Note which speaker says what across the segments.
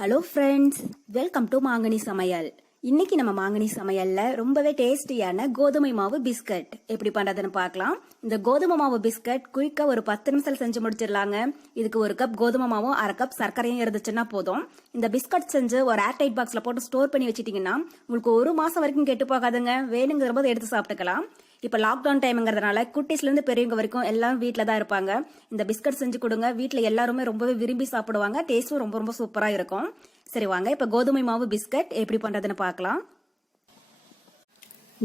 Speaker 1: Hello friends welcome to மாங்கனி சமையல் இன்னைக்கு நம்ம மாங்கனி சமையல்ல ரொம்பவே டேஸ்டியான கோதுமை மாவு பிஸ்கட் எப்படி பண்றதுன்னு பார்க்கலாம். இந்த கோதுமை மாவு பிஸ்கட் குயிக்கா ஒரு பத்து நிமிஷம் செஞ்சு முடிச்சிடலாங்க. இதுக்கு ஒரு கப் கோதுமை மாவும் அரை கப் சர்க்கரையும் இருந்துச்சுன்னா போதும். இந்த பிஸ்கட் செஞ்சு ஒரு ஏர்டைட் பாக்ஸ்ல போட்டு ஸ்டோர் பண்ணி வச்சிட்டீங்கன்னா உங்களுக்கு ஒரு மாசம் வரைக்கும் கெட்டு போகாதுங்க. வேணுங்கிற போது எடுத்து சாப்பிட்டுக்கலாம். இப்போ லாக்டவுன் டைம்ங்கிறதுனால குட்டீஸ்லேருந்து பெரியவங்க வரைக்கும் எல்லாம் வீட்டில் தான் இருப்பாங்க. இந்த பிஸ்கட் செஞ்சு கொடுங்க. வீட்டில் எல்லாருமே ரொம்பவே விரும்பி சாப்பிடுவாங்க. டேஸ்ட்டும் ரொம்ப ரொம்ப சூப்பராக இருக்கும். சரி வாங்க. இப்போ கோதுமை மாவு பிஸ்கட் எப்படி பண்ணுறதுன்னு பார்க்கலாம்.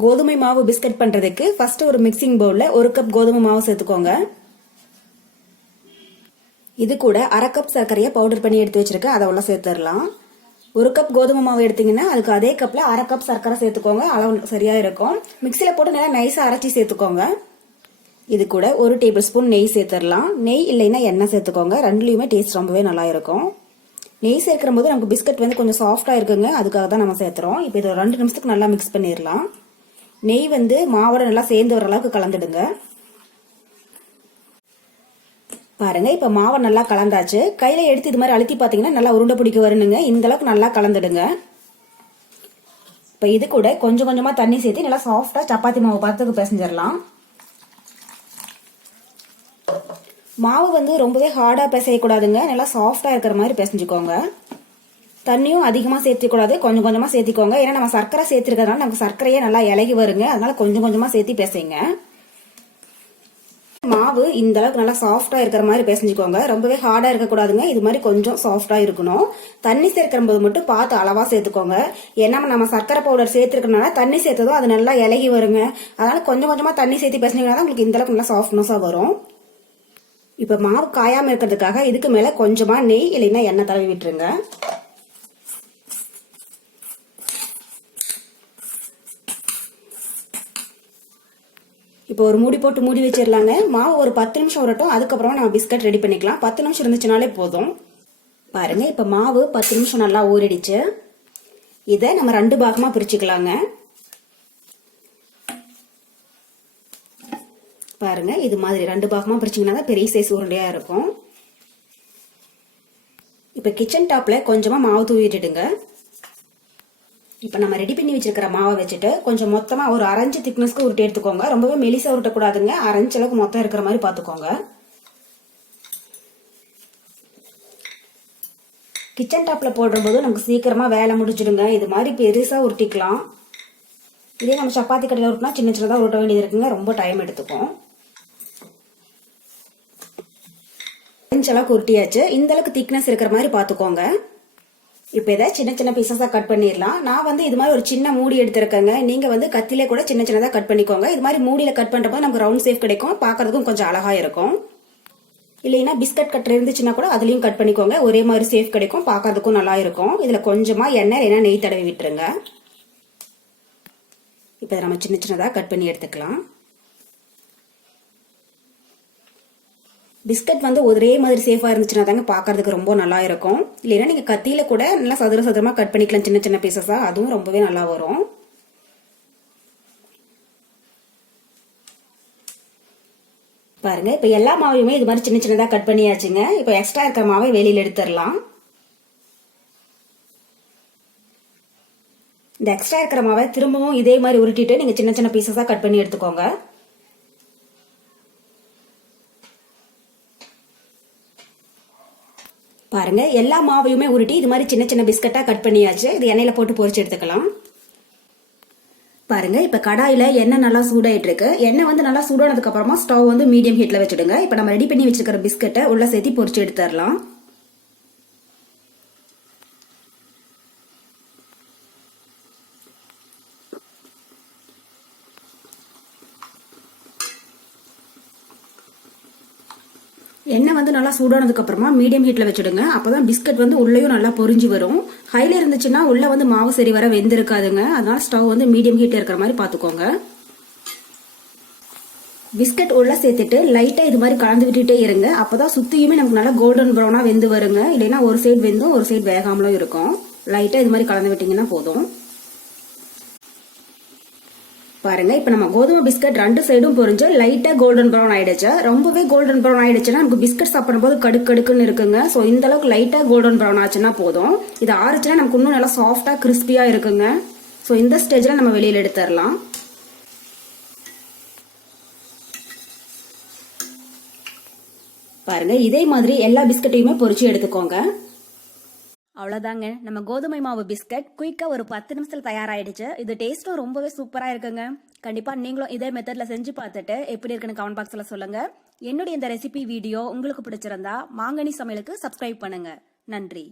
Speaker 1: கோதுமை மாவு பிஸ்கட் பண்ணுறதுக்கு ஃபர்ஸ்ட் ஒரு மிக்சிங் பவுலில் ஒரு கப் கோதுமை மாவு சேர்த்துக்கோங்க. இது கூட அரை கப் சர்க்கரையை பவுடர் பண்ணி எடுத்து வச்சிருக்கேன் அதை உள்ள சேர்த்துடலாம். ஒரு கப் கோதுமை மாவு எடுத்தீங்கன்னா அதுக்கு அதே கப்பில் அரை கப் சர்க்கரை சேர்த்துக்கோங்க. அளவு சரியாக இருக்கும். மிக்சியில் போட்டு நல்லா நைஸாக அரைச்சி சேர்த்துக்கோங்க. இது கூட ஒரு டேபிள் ஸ்பூன் நெய் சேர்த்துடலாம். நெய் இல்லைன்னா எண்ணெய் சேர்த்துக்கோங்க. ரெண்டுலேயுமே டேஸ்ட் ரொம்பவே நல்லா இருக்கும். நெய் சேர்க்கிற போது நமக்கு பிஸ்கட் வந்து கொஞ்சம் சாஃப்டாக இருக்குங்க. அதுக்காக தான் நம்ம சேர்த்துறோம். இப்போ இது ஒரு ரெண்டு நிமிஷத்துக்கு நல்லா மிக்ஸ் பண்ணிடலாம். நெய் வந்து மாவோட நல்லா சேர்ந்து வர அளவுக்கு கலந்துடுங்க. பாருங்க இப்ப மாவை நல்லா கலந்தாச்சு. கையில எடுத்து இது மாதிரி அழுத்தி பாத்தீங்கன்னா நல்லா உருண்டை பிடிக்க வரணுங்க இந்த அளவுக்கு நல்லா கலந்துடுங்க. இப்ப இது கூட கொஞ்சம் கொஞ்சமா தண்ணி சேர்த்து நல்லா சாஃப்டா சப்பாத்தி மாவு பார்த்துக்கு பிசைஞ்சிடலாம். மாவு வந்து ரொம்பவே ஹார்டா பிசையக்கூடாதுங்க. நல்லா சாஃப்டா இருக்கிற மாதிரி பிசைஞ்சுக்கோங்க. தண்ணியும் அதிகமாக சேர்த்திக்கூடாது. கொஞ்சம் கொஞ்சமாக சேர்த்திக்கோங்க. ஏன்னா நம்ம சர்க்கரை சேர்த்துருக்கிறதுனால நமக்கு சர்க்கரையே நல்லா இலகி வருங்க. அதனால கொஞ்சம் கொஞ்சமாக சேர்த்து பேசுங்க. மாவு இந்த அளவுக்கு நல்லா சாஃப்டா இருக்கிற மாதிரி பேசிக்கோங்க ரொம்பவே ஹார்டா இருக்கக்கூடாதுங்க. இது மாதிரி கொஞ்சம் சாஃப்டா இருக்கணும். தண்ணி சேர்க்கிற போது மட்டும் பார்த்து அளவா சேர்த்துக்கோங்க. ஏன்னா நம்ம சர்க்கரை பவுடர் சேர்த்துருக்கனால தண்ணி சேர்த்ததும் அது நல்லா இலகி வருங்க. அதனால கொஞ்சம் கொஞ்சமா தண்ணி சேர்த்து பேசினீங்கன்னா தான் உங்களுக்கு இந்த அளவுக்கு நல்லா சாஃப்ட்னஸா வரும். இப்ப மாவு காயாம இருக்கிறதுக்காக இதுக்கு மேல கொஞ்சமா நெய் இல்லைன்னா எண்ணெய் தடவி விட்டுருங்க. இப்போ ஒரு மூடி போட்டு மூடி வச்சிடலாங்க. மாவு ஒரு பத்து நிமிஷம் வரட்டும் அதுக்கப்புறம் நம்ம பிஸ்கட் ரெடி பண்ணிக்கலாம். பத்து நிமிஷம் இருந்துச்சுனாலே போதும். பாருங்க இப்போ மாவு பத்து நிமிஷம் நல்லா ஊறிடுச்சு. இதை நம்ம ரெண்டு பாகமாக பிரிச்சுக்கலாங்க. பாருங்க இது மாதிரி ரெண்டு பாகமாக பிரிச்சிங்கன்னா தான் பெரிய சைஸ் உருண்டையாக இருக்கும். இப்போ கிச்சன் டாப்பில் கொஞ்சமாக மாவு தூவிட்டுடுங்க. இப்போ நம்ம ரெடி பண்ணி வச்சிருக்கிற மாவை வச்சுட்டு கொஞ்சம் மொத்தமாக ஒரு அரைஞ்சு திக்னஸ்க்கு உருட்டி எடுத்துக்கோங்க. ரொம்பவே மெலிசா உருட்டக்கூடாதுங்க. அரைஞ்ச அளவுக்கு மொத்தம் இருக்கிற மாதிரி பார்த்துக்கோங்க. கிச்சன் டாப்பில் போடும்போது நமக்கு சீக்கிரமாக வேலை முடிச்சிடுங்க இது மாதிரி பெருசாக உருட்டிக்கலாம். இதே நம்ம சப்பாத்தி கடையில் உருட்டினா சின்ன சின்னதாக உருட்ட வேண்டியது இருக்குங்க. ரொம்ப டைம் எடுத்துக்கும். அரைஞ்ச அளவுக்கு உருட்டியாச்சு. இந்த அளவுக்கு திக்னஸ் இருக்கிற மாதிரி பார்த்துக்கோங்க. இப்போ இதை சின்ன சின்ன பீசஸாக கட் பண்ணிடலாம் நான் வந்து இது மாதிரி ஒரு சின்ன மூடி எடுத்திருக்கேங்க. நீங்கள் வந்து கத்திலே கூட சின்ன சின்னதாக கட் பண்ணிக்கோங்க. இது மாதிரி மூடியில் கட் பண்ணுறப்போ நமக்கு ரவுண்ட் சேஃப் கிடைக்கும். பார்க்கறதுக்கும் கொஞ்சம் அழகாக இருக்கும். இல்லைன்னா பிஸ்கட் கட்டர் இருந்துச்சுன்னா கூட அதுலேயும் கட் பண்ணிக்கோங்க. ஒரே மாதிரி சேஃப் கிடைக்கும். பார்க்கறதுக்கும் நல்லா இருக்கும். இதில் கொஞ்சமாக எண்ணெய் இல்லைன்னா நெய் தடவி விட்டுருங்க. இப்போ நம்ம சின்ன சின்னதாக கட் பண்ணி எடுத்துக்கலாம். பிஸ்கட் வந்து ஒரே மாதிரி சேஃபாக இருந்துச்சுன்னா தாங்க பார்க்கறதுக்கு ரொம்ப நல்லா இருக்கும். இல்லைன்னா நீங்கள் கத்தியில் கூட நல்லா சதுர சதுரமாக கட் பண்ணிக்கலாம் சின்ன சின்ன பீசஸாக அதுவும் ரொம்பவே நல்லா வரும். பாருங்க இப்போ எல்லா மாவையுமே இது மாதிரி சின்ன சின்னதாக கட் பண்ணியாச்சுங்க. இப்போ எக்ஸ்ட்ரா இருக்கிற மாவை வெளியில் எடுத்துடலாம். இந்த எக்ஸ்ட்ரா இருக்கிற மாவை திரும்பவும் இதே மாதிரி உருட்டிட்டு நீங்கள் சின்ன சின்ன பீசஸாக கட் பண்ணி எடுத்துக்கோங்க. பாருங்க. எல்லா மாவையுமே உருட்டி இது மாதிரி சின்ன சின்ன பிஸ்கட்டா கட் பண்ணியாச்சு. இது எண்ணெயில போட்டு பொரிச்சு எடுத்துக்கலாம். பாருங்க. இப்ப கடாயில எண்ணெய் நல்லா சூடாயிட்டு இருக்கு எண்ணெய் வந்து நல்லா சூடானதுக்கு அப்புறமா ஸ்டவ் வந்து மீடியம் ஹீட்ல வச்சுடுங்க. இப்ப நம்ம ரெடி பண்ணி வச்சிருக்கிற பிஸ்கட்டை உள்ள சேர்த்து பொரிச்சு எடுத்துடலாம். எண்ணெய் வந்து நல்லா சூடானதுக்கு அப்புறமா மீடியம் ஹீட்ல வச்சுடுங்க. அப்பதான் பிஸ்கட் வந்து உள்ளேயும் நல்லா பொரிஞ்சு வரும். ஹைல இருந்துச்சுன்னா உள்ள வந்து மாவு சரி வர வெந்திருக்காதுங்க. அதனால ஸ்டவ் வந்து மீடியம் ஹீட்ல இருக்கிற மாதிரி பாத்துக்கோங்க. பிஸ்கட் உள்ள சேர்த்துட்டு லைட்டா இது மாதிரி கலந்து விட்டுட்டே இருங்க. அப்பதான் சுத்தியுமே நமக்கு நல்லா கோல்டன் ப்ரௌனா வெந்து வருங்க. இல்லைன்னா ஒரு சைடு வெந்தும் ஒரு சைடு வேகாமலும் இருக்கும். லைட்டா இது மாதிரி கலந்து விட்டீங்கன்னா போதும். பாருங்க. இப்போ நம்ம கோதுமை பிஸ்கட் ரெண்டு சைடும் பொறிஞ்சு லைட்டா கோல்டன் ப்ரௌன் ஆயிடுச்சு. ரொம்பவே கோல்டன் ப்ரௌன் ஆயிடுச்சுன்னா நமக்கு பிஸ்கட் சாப்பிடும்போது கடுக்கு கடுக்குன்னு இருக்குங்க. ஸோ இந்த அளவுக்கு லைட்டா கோல்டன் ப்ரௌன் ஆச்சுன்னா போதும். இது ஆறுச்சுன்னா நமக்கு இன்னும் நல்லா சாஃப்டா கிறிஸ்பியா இருக்குங்க. ஸோ இந்த ஸ்டேஜ்ல நம்ம வெளியில எடுத்துடலாம். பாருங்க. இதே மாதிரி எல்லா பிஸ்கட்டையுமே பொறிச்சு எடுத்துக்கோங்க. அவ்வளோதாங்க நம்ம கோதுமை மாவு பிஸ்கட் குயிக்காக ஒரு பத்து நிமிஷத்தில் தயாராகிடுச்சு இது டேஸ்ட்டும் ரொம்பவே சூப்பராக இருக்குங்க. கண்டிப்பாக நீங்களும் இதே மெத்தடில் செஞ்சு பார்த்துட்டு எப்படி இருக்குன்னு கமெண்ட் பாக்ஸில் சொல்லுங்கள் என்னுடைய இந்த ரெசிபி வீடியோ உங்களுக்கு பிடிச்சிருந்தா மாங்கனி சமையலுக்கு சப்ஸ்கிரைப் பண்ணுங்கள் நன்றி.